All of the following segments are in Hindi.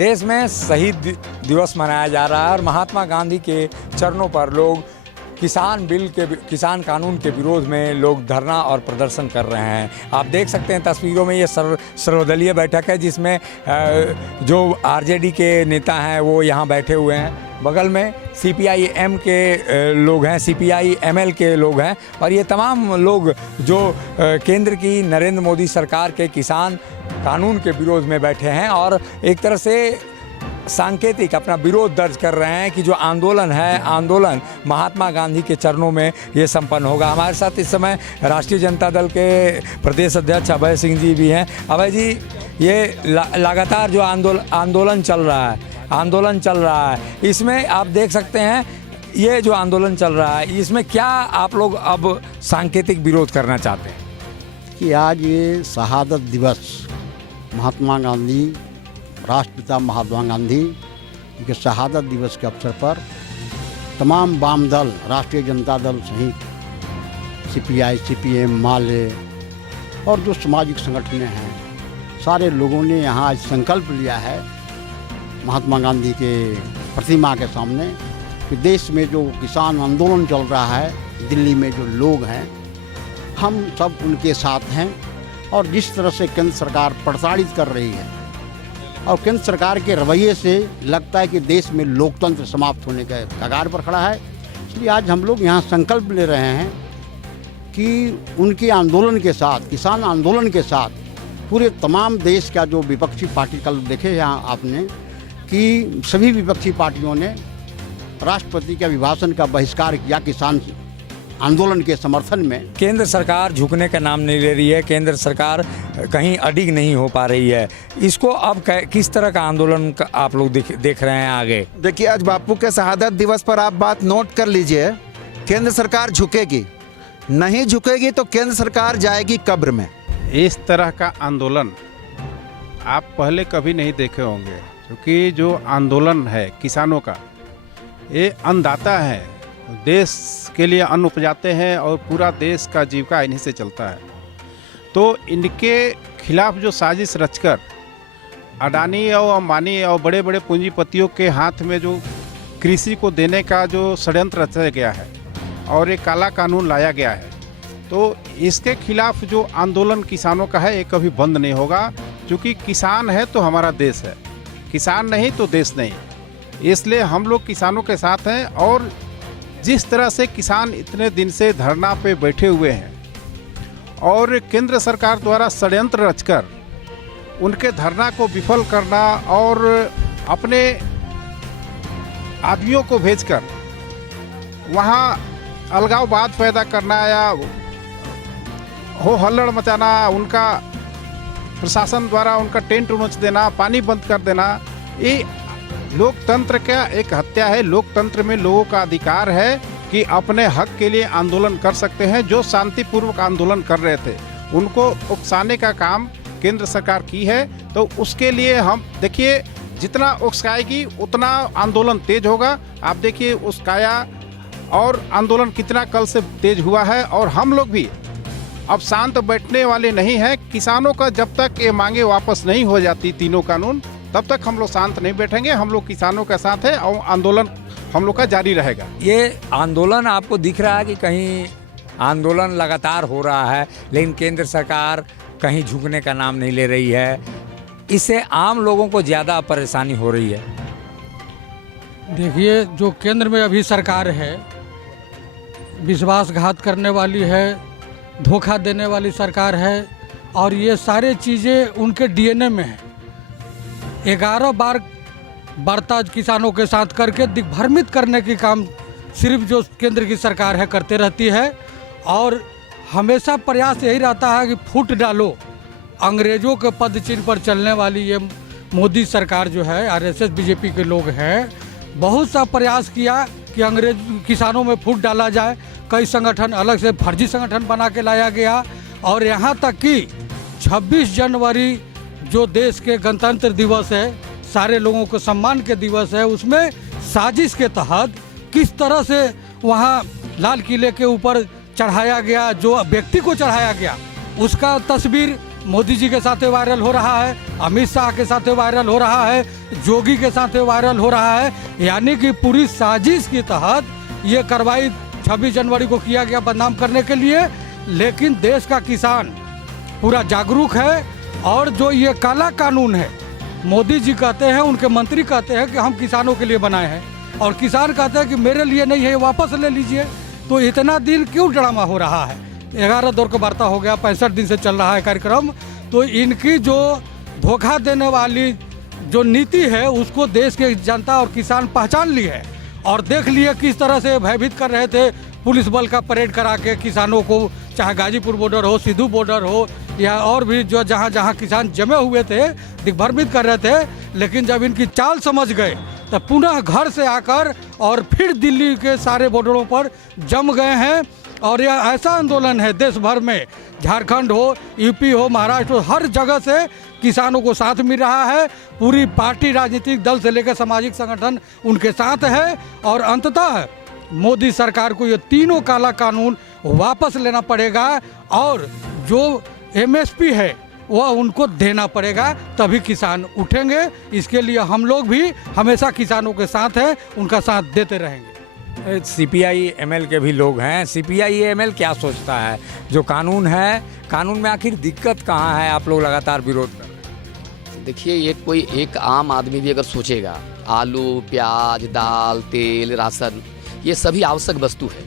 देश में शहीद दिवस मनाया जा रहा है और महात्मा गांधी के चरणों पर लोग किसान कानून के विरोध में लोग धरना और प्रदर्शन कर रहे हैं। आप देख सकते हैं तस्वीरों में ये सर्वदलीय बैठक है जिसमें जो आरजेडी के नेता हैं वो यहाँ बैठे हुए हैं। बगल में सीपीआई-एम के लोग हैं, सीपीआई-एमएल के लोग हैं और ये तमाम लोग जो केंद्र की नरेंद्र मोदी सरकार के किसान कानून के विरोध में बैठे हैं और एक तरह से सांकेतिक अपना विरोध दर्ज कर रहे हैं कि जो आंदोलन महात्मा गांधी के चरणों में ये संपन्न होगा। हमारे साथ इस समय राष्ट्रीय जनता दल के प्रदेश अध्यक्ष अभय सिंह जी भी हैं। अभय जी, ये लगातार जो आंदोलन चल रहा है इसमें आप देख सकते हैं ये जो आंदोलन चल रहा है इसमें क्या आप लोग अब सांकेतिक विरोध करना चाहते हैं? कि आज ये शहादत दिवस महात्मा गांधी, राष्ट्रपिता महात्मा गांधी के शहादत दिवस के अवसर पर तमाम वाम दल, राष्ट्रीय जनता दल सहित सीपीआई, सीपीएम, माले और जो सामाजिक संगठन हैं, सारे लोगों ने यहाँ आज संकल्प लिया है महात्मा गांधी के प्रतिमा के सामने कि देश में जो किसान आंदोलन चल रहा है, दिल्ली में जो लोग हैं, हम सब उनके साथ हैं। और जिस तरह से केंद्र सरकार प्रताड़ित कर रही है और केंद्र सरकार के रवैये से लगता है कि देश में लोकतंत्र समाप्त होने के कगार पर खड़ा है, इसलिए आज हम लोग यहाँ संकल्प ले रहे हैं कि उनके आंदोलन के साथ, किसान आंदोलन के साथ पूरे तमाम देश का जो विपक्षी पार्टी, कल देखे यहाँ आपने कि सभी विपक्षी पार्टियों ने राष्ट्रपति के अभिभाषण का बहिष्कार किया किसान आंदोलन के समर्थन में। केंद्र सरकार झुकने का नाम नहीं ले रही है, केंद्र सरकार कहीं अडिग नहीं हो पा रही है। इसको अब किस तरह का आंदोलन आप लोग देख रहे हैं आगे? देखिए, आज बापू के शहादत दिवस पर आप बात नोट कर लीजिए। केंद्र सरकार झुकेगी, नहीं झुकेगी तो केंद्र सरकार जाएगी कब्र में। इस तरह का आंदोलन आप पहले कभी नहीं देखे होंगे, क्योंकि जो आंदोलन है किसानों का, ये अन्नदाता है, देश के लिए अन्न उपजाते हैं और पूरा देश का जीविका इन्हीं से चलता है। तो इनके खिलाफ जो साजिश रचकर अडानी और अंबानी और बड़े बड़े पूंजीपतियों के हाथ में जो कृषि को देने का जो षड्यंत्र रचा गया है और एक काला कानून लाया गया है, तो इसके खिलाफ जो आंदोलन किसानों का है ये कभी बंद नहीं होगा। क्योंकि किसान है तो हमारा देश है, किसान नहीं तो देश नहीं। इसलिए हम लोग किसानों के साथ हैं और जिस तरह से किसान इतने दिन से धरना पे बैठे हुए हैं और केंद्र सरकार द्वारा षड्यंत्र रचकर उनके धरना को विफल करना और अपने आदमियों को भेजकर वहाँ अलगाववाद पैदा करना या हो हल्लड़ मचाना, उनका प्रशासन द्वारा उनका टेंट नोच देना, पानी बंद कर देना, ये लोकतंत्र का एक हत्या है। लोकतंत्र में लोगों का अधिकार है कि अपने हक के लिए आंदोलन कर सकते हैं। जो शांतिपूर्वक आंदोलन कर रहे थे उनको उकसाने का काम केंद्र सरकार की है। तो उसके लिए हम देखिए, जितना उकसाएगी उतना आंदोलन तेज होगा। आप देखिए उकसाया और आंदोलन कितना कल से तेज हुआ है और हम लोग भी अब शांत बैठने वाले नहीं हैं। किसानों का जब तक ये मांगे वापस नहीं हो जाती तीनों कानून, तब तक हम लोग शांत नहीं बैठेंगे। हम लोग किसानों के साथ हैं और आंदोलन हम लोग का जारी रहेगा। ये आंदोलन आपको दिख रहा है कि कहीं आंदोलन लगातार हो रहा है लेकिन केंद्र सरकार कहीं झुकने का नाम नहीं ले रही है, इससे आम लोगों को ज़्यादा परेशानी हो रही है। देखिए, जो केंद्र में अभी सरकार है, विश्वासघात करने वाली है, धोखा देने वाली सरकार है और ये सारे चीज़ें उनके डीएनए में है। 11 बार वार्ता किसानों के साथ करके दिग्भ्रमित करने की काम सिर्फ जो केंद्र की सरकार है करते रहती है और हमेशा प्रयास यही रहता है कि फूट डालो अंग्रेजों के पद चिन्ह पर चलने वाली ये मोदी सरकार जो है, आरएसएस बीजेपी के लोग हैं, बहुत सा प्रयास किया कि अंग्रेज किसानों में फूट डाला जाए। कई संगठन अलग से फर्जी संगठन बना के लाया गया और यहाँ तक कि 26 जनवरी जो देश के गणतंत्र दिवस है, सारे लोगों को सम्मान के दिवस है, उसमें साजिश के तहत किस तरह से वहाँ लाल किले के ऊपर चढ़ाया गया, जो व्यक्ति को चढ़ाया गया उसका तस्वीर मोदी जी के साथ वायरल हो रहा है, अमित शाह के साथ वायरल हो रहा है, जोगी के साथ वायरल हो रहा है। यानी कि पूरी साजिश के तहत ये कार्रवाई 26 जनवरी को किया गया बदनाम करने के लिए। लेकिन देश का किसान पूरा जागरूक है और जो ये काला कानून है, मोदी जी कहते हैं, उनके मंत्री कहते हैं कि हम किसानों के लिए बनाए हैं, और किसान कहते हैं कि मेरे लिए नहीं है, वापस ले लीजिए। तो इतना दिन क्यों ड्रामा हो रहा है? 11 दौर का वार्ता हो गया, 65 दिन से चल रहा है कार्यक्रम। तो इनकी जो धोखा देने वाली जो नीति है उसको देश के जनता और किसान पहचान ली है और देख लिए किस तरह से भयभीत कर रहे थे पुलिस बल का परेड करा के किसानों को, चाहे गाजीपुर बॉर्डर हो, सिद्धू बॉर्डर हो, या और भी जो जहाँ जहाँ किसान जमे हुए थे दिग्भ्रमित कर रहे थे। लेकिन जब इनकी चाल समझ गए तब पुनः घर से आकर और फिर दिल्ली के सारे बॉर्डरों पर जम गए हैं। और यह ऐसा आंदोलन है देश भर में, झारखंड हो, यूपी हो, महाराष्ट्र हो, हर जगह से किसानों को साथ मिल रहा है। पूरी पार्टी, राजनीतिक दल से लेकर सामाजिक संगठन उनके साथ है। और अंततः मोदी सरकार को ये तीनों काला कानून वापस लेना पड़ेगा और जो एमएसपी है वह उनको देना पड़ेगा, तभी किसान उठेंगे। इसके लिए हम लोग भी हमेशा किसानों के साथ हैं, उनका साथ देते रहेंगे। सीपीआई एमएल के भी लोग हैं। सीपीआई एमएल क्या सोचता है? जो कानून है, कानून में आखिर दिक्कत कहाँ है? आप लोग लगातार विरोध कर रहे हैं। देखिए, ये कोई एक आम आदमी भी अगर सोचेगा, आलू, प्याज, दाल, तेल, राशन, ये सभी आवश्यक वस्तु है।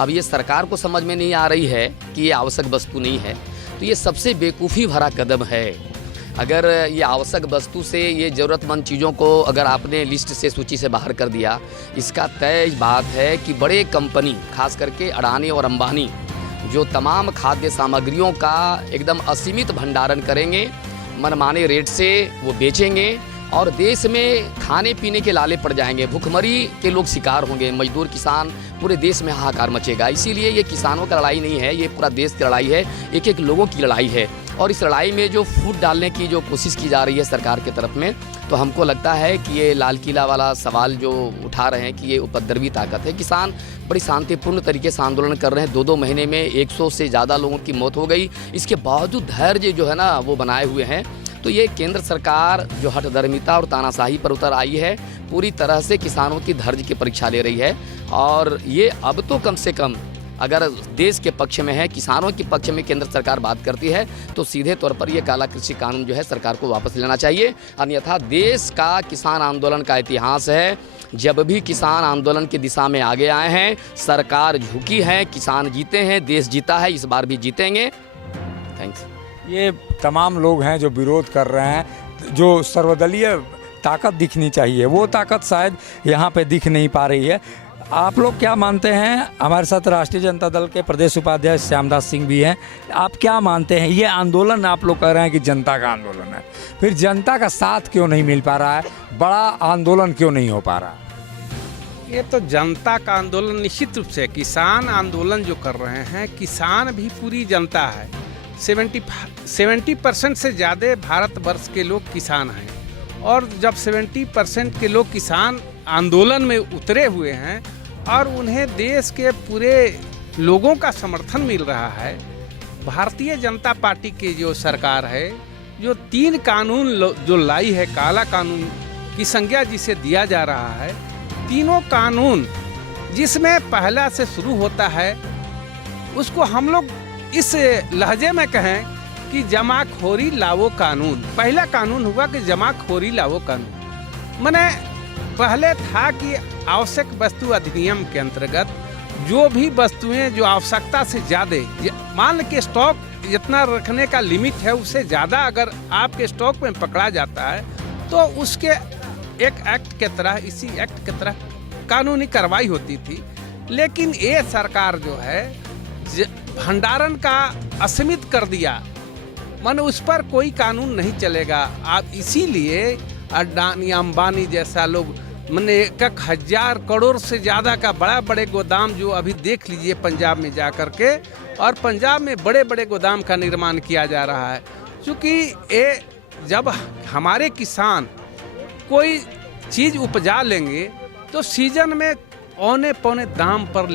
अब ये सरकार को समझ में नहीं आ रही है कि ये आवश्यक वस्तु नहीं है, तो ये सबसे बेवकूफ़ी भरा कदम है। अगर ये आवश्यक वस्तु से ये ज़रूरतमंद चीज़ों को अगर आपने लिस्ट से, सूची से बाहर कर दिया, इसका तय बात है कि बड़े कंपनी, खास करके अडानी और अंबानी, जो तमाम खाद्य सामग्रियों का एकदम असीमित भंडारण करेंगे, मनमाने रेट से वो बेचेंगे और देश में खाने पीने के लाले पड़ जाएंगे, भूखमरी के लोग शिकार होंगे, मजदूर किसान, पूरे देश में हाहाकार मचेगा। इसीलिए ये किसानों की लड़ाई नहीं है, ये पूरा देश की लड़ाई है, एक एक लोगों की लड़ाई है। और इस लड़ाई में जो फूट डालने की जो कोशिश की जा रही है सरकार की तरफ में, तो हमको लगता है कि ये लाल किला वाला सवाल जो उठा रहे हैं कि ये उपद्रवी ताकत है। किसान बड़ी शांतिपूर्ण तरीके से आंदोलन कर रहे हैं। 2-2 महीने में 100 से ज़्यादा लोगों की मौत हो गई। इसके बावजूद धैर्य जो है ना वो बनाए हुए हैं। तो ये केंद्र सरकार जो हठधर्मिता और तानाशाही पर उतर आई है, पूरी तरह से किसानों की धैर्य की परीक्षा ले रही है। और ये अब तो कम से कम अगर देश के पक्ष में है, किसानों के पक्ष में केंद्र सरकार बात करती है, तो सीधे तौर पर ये काला कृषि कानून जो है सरकार को वापस लेना चाहिए। अन्यथा देश का किसान आंदोलन का इतिहास है, जब भी किसान आंदोलन की दिशा में आगे आए हैं, सरकार झुकी है, किसान जीते हैं, देश जीता है, इस बार भी जीतेंगे। थैंक्स। ये तमाम लोग हैं जो विरोध कर रहे हैं। जो सर्वदलीय ताकत दिखनी चाहिए, वो ताकत शायद यहाँ पे दिख नहीं पा रही है। आप लोग क्या मानते हैं? हमारे साथ राष्ट्रीय जनता दल के प्रदेश उपाध्यक्ष श्यामदास सिंह भी हैं। आप क्या मानते हैं, ये आंदोलन आप लोग कह रहे हैं कि जनता का आंदोलन है, फिर जनता का साथ क्यों नहीं मिल पा रहा है? बड़ा आंदोलन क्यों नहीं हो पा रहा? ये तो जनता का आंदोलन निश्चित रूप से, किसान आंदोलन जो कर रहे हैं, किसान भी पूरी जनता है। 70% से ज़्यादा भारतवर्ष के लोग किसान हैं, और जब 70% के लोग किसान आंदोलन में उतरे हुए हैं और उन्हें देश के पूरे लोगों का समर्थन मिल रहा है, भारतीय जनता पार्टी की जो सरकार है, जो 3 कानून जो लाई है, काला कानून की संज्ञा जिसे दिया जा रहा है, तीनों कानून जिसमें पहला से शुरू होता है, उसको हम लोग इस लहजे में कहें कि जमाखोरी लाओ कानून। पहला कानून हुआ कि जमाखोरी लाओ कानून। मैंने पहले था कि आवश्यक वस्तु अधिनियम के अंतर्गत जो भी वस्तुएं जो आवश्यकता से ज़्यादा, मान के स्टॉक जितना रखने का लिमिट है उससे ज़्यादा अगर आपके स्टॉक में पकड़ा जाता है, तो उसके एक एक्ट के तरह, इसी एक्ट के तरह कानूनी कार्रवाई होती थी। लेकिन ये सरकार जो है भंडारण का असीमित कर दिया, मानो उस पर कोई कानून नहीं चलेगा। आप इसीलिए अडानी अंबानी जैसा लोग, मैंने 1,000 करोड़ से ज़्यादा का बड़े गोदाम जो अभी देख लीजिए पंजाब में जा कर के, और पंजाब में बड़े बड़े गोदाम का निर्माण किया जा रहा है। क्योंकि ये जब हमारे किसान कोई चीज़ उपजा लेंगे तो सीजन में औने पौने दाम पर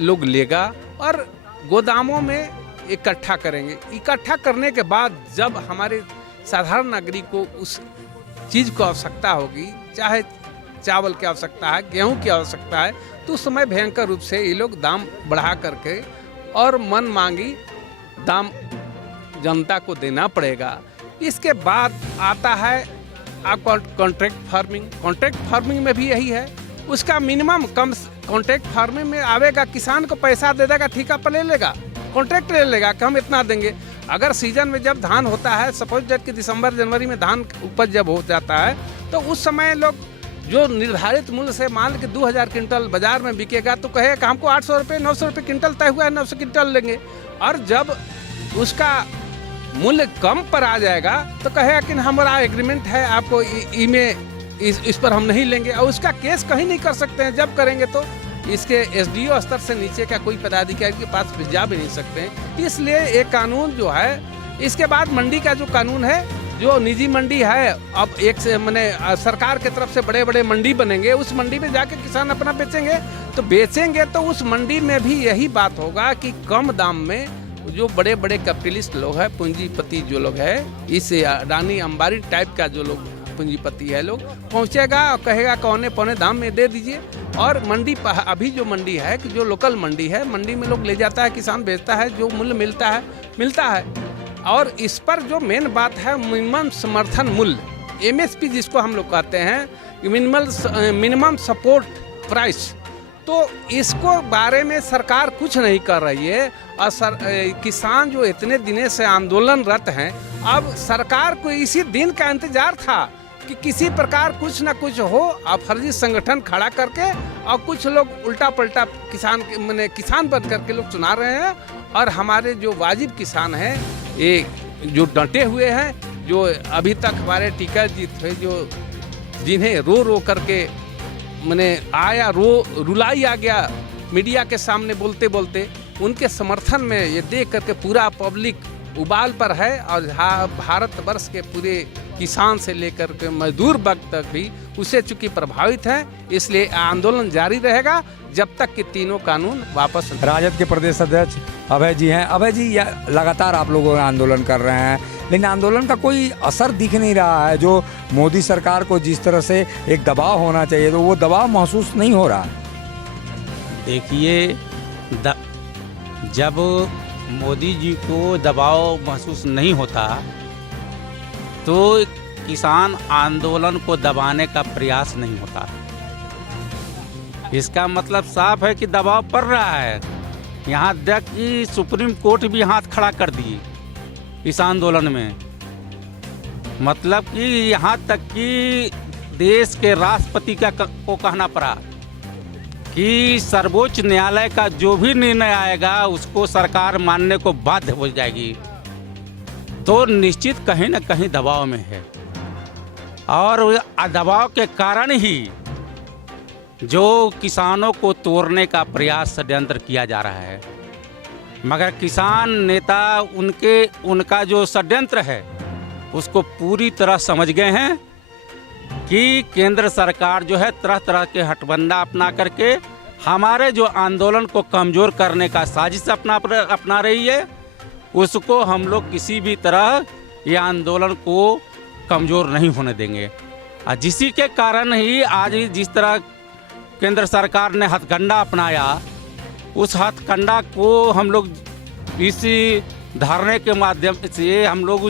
लोग लेगा, और गोदामों में इकट्ठा करेंगे। इकट्ठा करने के बाद जब हमारे साधारण नागरिक को उस चीज़ की आवश्यकता होगी, चाहे चावल की आवश्यकता है, गेहूं की आवश्यकता है, तो उस समय भयंकर रूप से ये लोग दाम बढ़ा करके और मन मांगी दाम जनता को देना पड़ेगा। इसके बाद आता है कॉन्ट्रैक्ट फार्मिंग। कॉन्ट्रैक्ट फार्मिंग में भी यही है, उसका मिनिमम कम कॉन्ट्रैक्ट फार्मिंग में आवेगा, किसान को पैसा दे देगा, ठेका पर ले लेगा, कॉन्ट्रैक्ट ले लेगा कि हम इतना देंगे। अगर सीजन में जब धान होता है, सपोज दैट कि दिसंबर जनवरी में धान उपज जब हो जाता है, तो उस समय लोग जो निर्धारित मूल्य से मान के 2000 क्विंटल बाजार में बिकेगा तो कहेगा कि हमको 800 रुपये 900 रुपये क्विंटल तय हुआ है, 900 क्विंटल लेंगे। और जब उसका मूल्य कम पर आ जाएगा तो कहेगा कि हमारा एग्रीमेंट है, आपको इस पर हम नहीं लेंगे, और उसका केस कहीं नहीं कर सकते हैं। जब करेंगे तो इसके एसडीओ स्तर से नीचे का कोई पदाधिकारी के पास जा भी नहीं सकते हैं। इसलिए एक कानून जो है, इसके बाद मंडी का जो कानून है, जो निजी मंडी है, अब एक से मैंने सरकार के तरफ से बड़े बड़े मंडी बनेंगे, उस मंडी में जाके किसान अपना बेचेंगे तो उस मंडी में भी यही बात होगा कि कम दाम में जो बड़े बड़े कैपिटलिस्ट लोग हैं, पूंजीपति जो लोग हैं, इस अडानी अंबानी टाइप का जो लोग पूंजीपति है लोग, पहुंचेगा और कहेगा कौने पौने दाम में दे दीजिए। और मंडी अभी जो मंडी है कि जो लोकल मंडी है, मंडी में लोग ले जाता है, किसान बेचता है, जो मूल्य मिलता है। और इस पर जो मेन बात है मिनिमम समर्थन मूल्य, एमएसपी जिसको हम लोग कहते हैं, मिनिमम सपोर्ट प्राइस, तो इसको बारे में सरकार कुछ नहीं कर रही है। और किसान जो इतने दिनों से आंदोलनरत हैं, अब सरकार को इसी दिन का इंतजार था कि किसी प्रकार कुछ ना कुछ हो, और फर्जी संगठन खड़ा करके और कुछ लोग उल्टा पलटा किसान बन करके लोग चुना रहे हैं। और हमारे जो वाजिब किसान हैं, ये जो डटे हुए हैं, जो अभी तक हमारे टीका जी थे, जो जिन्हें रो करके रुलाई आ गया मीडिया के सामने बोलते बोलते, उनके समर्थन में ये देख करके पूरा पब्लिक उबाल पर है। और भारतवर्ष के पूरे किसान से लेकर के मजदूर वर्ग तक भी उससे चूंकि प्रभावित हैं, इसलिए आंदोलन जारी रहेगा जब तक कि तीनों कानून वापस। राजद के प्रदेश अध्यक्ष अभय जी हैं। अभय जी, लगातार आप लोग आंदोलन कर रहे हैं, लेकिन आंदोलन का कोई असर दिख नहीं रहा है। जो मोदी सरकार को जिस तरह से एक दबाव होना चाहिए, तो वो दबाव महसूस नहीं हो रहा। देखिए, जब मोदी जी को दबाव महसूस नहीं होता तो किसान आंदोलन को दबाने का प्रयास नहीं होता। इसका मतलब साफ है कि दबाव पड़ रहा है। यहाँ तक कि सुप्रीम कोर्ट भी हाथ खड़ा कर दिए इस आंदोलन में। मतलब कि यहाँ तक कि देश के राष्ट्रपति को कहना पड़ा कि सर्वोच्च न्यायालय का जो भी निर्णय आएगा उसको सरकार मानने को बाध्य हो जाएगी। तो निश्चित कहीं न कहीं दबाव में है, और दबाव के कारण ही जो किसानों को तोड़ने का प्रयास षड्यंत्र किया जा रहा है। मगर किसान नेता उनका जो षड्यंत्र है उसको पूरी तरह समझ गए हैं कि केंद्र सरकार जो है तरह तरह के हटबंदा अपना करके हमारे जो आंदोलन को कमज़ोर करने का साजिश अपना रही है। उसको हम लोग किसी भी तरह ये आंदोलन को कमज़ोर नहीं होने देंगे। और जिसी के कारण ही आज जिस तरह केंद्र सरकार ने हथकंडा अपनाया, उस हथकंडा को हम लोग इस धरने के माध्यम से हम लोग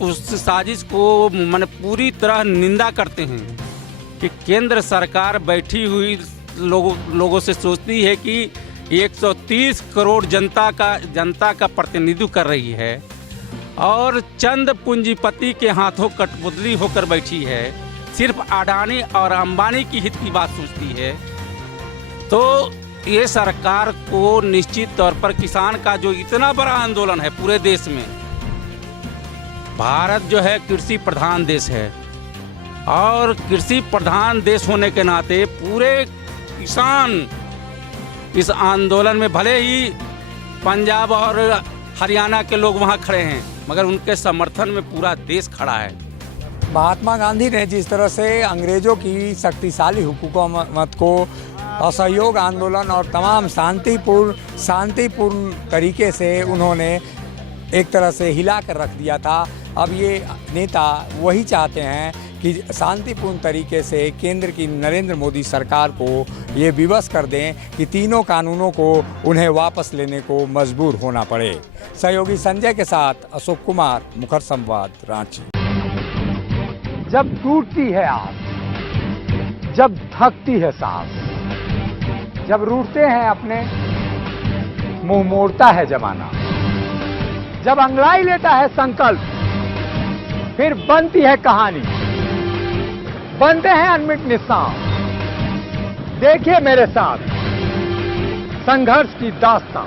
उस साजिश को पूरी तरह निंदा करते हैं कि केंद्र सरकार बैठी हुई लोगों से सोचती है कि 130 करोड़ जनता का प्रतिनिधित्व कर रही है और चंद पूंजीपति के हाथों कठपुतली होकर बैठी है, सिर्फ अडानी और अंबानी की हित की बात सोचती है। तो ये सरकार को निश्चित तौर पर किसान का जो इतना बड़ा आंदोलन है पूरे देश में, भारत जो है कृषि प्रधान देश है, और कृषि प्रधान देश होने के नाते पूरे किसान इस आंदोलन में, भले ही पंजाब और हरियाणा के लोग वहाँ खड़े हैं, मगर उनके समर्थन में पूरा देश खड़ा है। महात्मा गांधी ने जिस तरह से अंग्रेजों की शक्तिशाली हुकूमत को असहयोग आंदोलन और तमाम शांतिपूर्ण तरीके से उन्होंने एक तरह से हिला कर रख दिया था। अब ये नेता वही चाहते हैं कि शांतिपूर्ण तरीके से केंद्र की नरेंद्र मोदी सरकार को ये विवश कर दें कि तीनों कानूनों को उन्हें वापस लेने को मजबूर होना पड़े। सहयोगी संजय के साथ अशोक कुमार, मुखर संवाद, रांची। जब टूटती है आस, जब थकती है सांस, जब रूठते हैं अपने, मुंह मोड़ता है जमाना, जब अंगड़ाई लेता है संकल्प, फिर बनती है कहानी, बनते हैं अनमिट निशान। देखिए मेरे साथ संघर्ष की दास्तां।